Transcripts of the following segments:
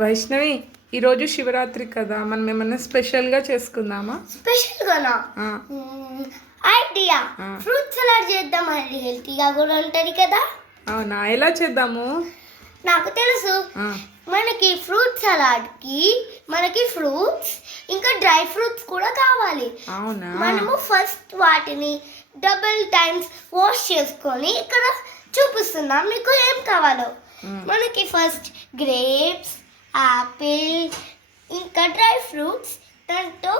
వైష్ణవి, ఈరోజు శివరాత్రి కదా, మనం ఏమన్నా స్పెషల్గా చేసుకుందామా? స్పెషల్గానా? ఐడియా, ఫ్రూట్ సలాడ్ చేద్దాం. అది హెల్తీగా కూడా ఉంటుంది కదా. అవునా, ఎలా చేద్దాము? నాకు తెలుసు. మనకి ఫ్రూట్ సలాడ్కి మనకి ఫ్రూట్స్ ఇంకా డ్రై ఫ్రూట్స్ కూడా కావాలి. అవునా, మనము ఫస్ట్ వాటిని డబుల్ టైమ్స్ వాష్ చేసుకొని ఇక్కడ చూపిస్తున్నాం మీకు ఏం కావాలో. మనకి ఫస్ట్ గ్రేప్స్, యాపిల్ ఇంకా డ్రై ఫ్రూట్స్, దాంతో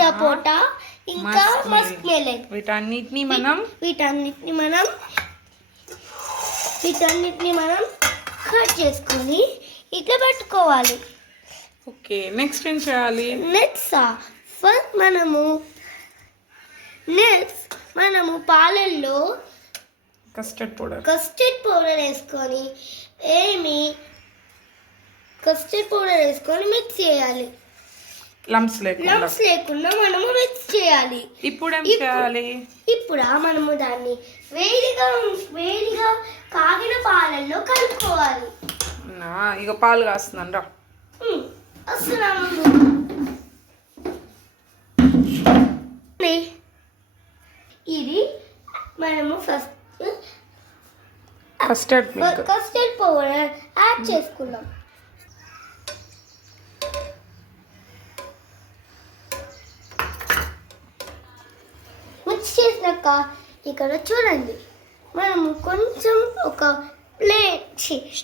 సపోటా ఇంకా మస్క్ మెలన్, వీటన్నిటిని మనం కట్ చేసుకొని ఇట్లా పెట్టుకోవాలి. ఓకే, నెక్స్ట్ ఏం చేయాలి? నెక్స్ట్ మనము పాలల్లో కస్టర్డ్ పౌడర్ వేసుకొని మిక్స్ చేయాలి. లంప్స్ లేకుండా మనము మిక్స్ చేయాలి. ఇప్పుడు ఏం చేయాలి? ఇప్పుడు మనము దాన్ని వేడిగా కాగిన పాలల్లో కలుపుకోవాలి. ఇక పాలు కాస్తున్నాను రా. ఇది మనము ఫస్ట్ కస్టర్డ్ పౌడర్ యాడ్ చేసుకున్నాం. మిక్స్ చేసినాక ఇక్కడ చూడండి, మనము కొంచెం ఒక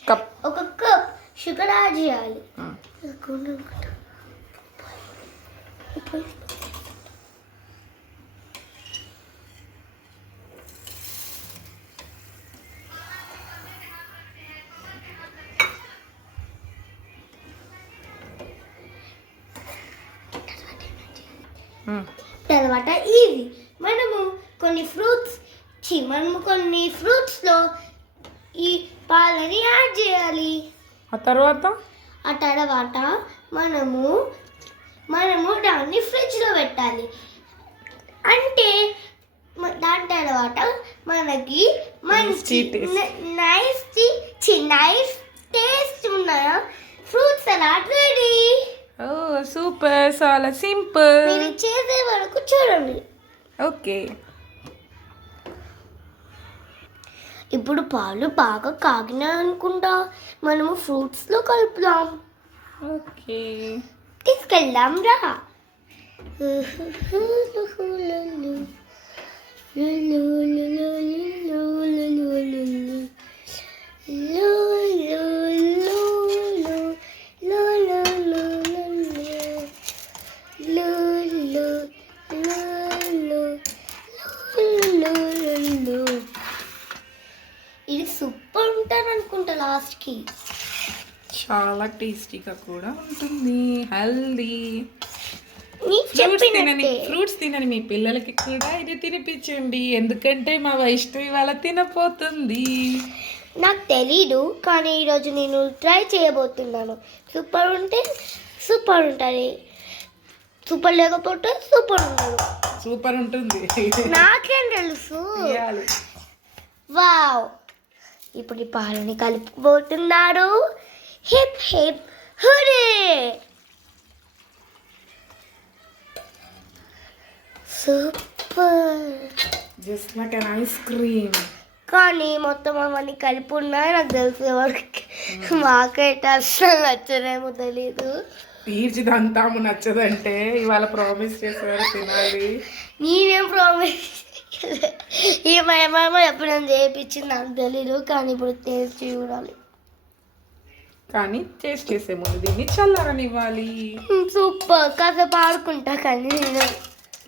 కప్ షుగర్ యాడ్ చేయాలి. తర్వాత ఇది మనము కొన్ని ఫ్రూట్స్లో ఈ పాలని యాడ్ చేయాలి. ఆ తర్వాత మనము దాన్ని ఫ్రిడ్జ్లో పెట్టాలి. అంటే దాని తర్వాత మనకి మంచి నైస్ టేస్ట్ ఉన్న ఫ్రూట్ సలాడ్ రెడీ. సూపర్, చాలా సింపుల్. మీరు చేసే వరకు చూడండి. ఓకే, ఇప్పుడు పాలు బాగా కాగినా అనుకుంటా, మనము ఫ్రూట్స్లో కలుపుదాం. ఓకే, తీసుకెళ్దాం రా. ఇది సూపర్ ఉంటుంది అనుకుంటా. లాస్ట్కి చాలా టేస్టీగా కూడా ఉంటుంది, హెల్దీ. ఫ్రూట్స్ తినని మీ పిల్లలకి కూడా ఇది తినిపించండి, ఎందుకంటే మా వైష్ణవి వాళ్ళ తినపోతుంది. నాకు తెలీదు, కానీ ఈరోజు నేను ట్రై చేయబోతున్నాను. సూపర్ ఉంటే సూపర్ ఉంటుంది, సూపర్ లేకపోతే సూపర్ ఉంటుంది. నాకేం తెలుసు. వావ్, ఇప్పుడు ఈ పాలని కలుపుకోబోతున్నారు. Hip hip hooray. Super, just like an ice cream. కానీ మొత్తం అవన్నీ కలిపి ఉన్నాయి. నాకు తెలిసే వరకు మాకైతే అసలు నచ్చనేమో తెలీదు. తీర్చిదంతాము నచ్చదంటే ఇవాళ ప్రామిస్ చేసేవారు తినాలి. నేనేం ప్రామిస్ ఈ మయమేమో ఎప్పుడైనా చేయించింది నాకు తెలీదు, కానీ ఇప్పుడు టేస్ట్ చూడాలి. కానీ టేస్ట్ చేసే ముందు దీన్ని చల్లారనివ్వాలి. సూపర్, కాసేపు ఆడుకుంటా. కానీ నేను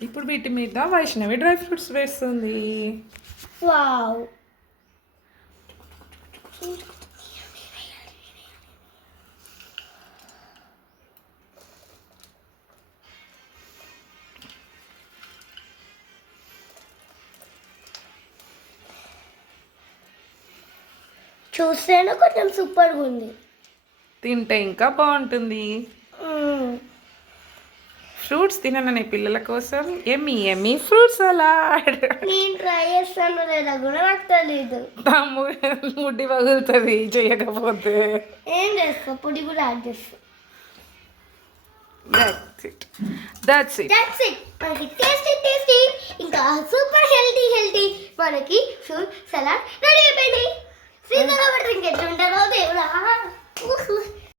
ఇప్పుడు వీటి మీద వైష్ణవి డ్రై ఫ్రూట్స్ వేస్తుంది. వావ్, చూస్తేనే కొంచెం సూపర్గా ఉంది, తింటే ఇంకా బాగుంటుంది. ఫ్రూట్స్ తినననే పిల్లల కోసం ఎమ్మి ఎమ్మి ఫ్రూట్స్ సలాడ్. నేను ట్రై చేస్తాను లేదా కూడా నాకు తెలీదు. ముడ్డి పగులుతుంది చేయకపోతే. ఏం చేస్తా, పొడి కూడా యాడ్ చేస్తా. That's it. That's it. That's it. మనకి టేస్టీ ఇంకా సూపర్ హెల్తీ మనకి ఫ్రూట్ సలాడ్ రెడీ అయిపోయింది.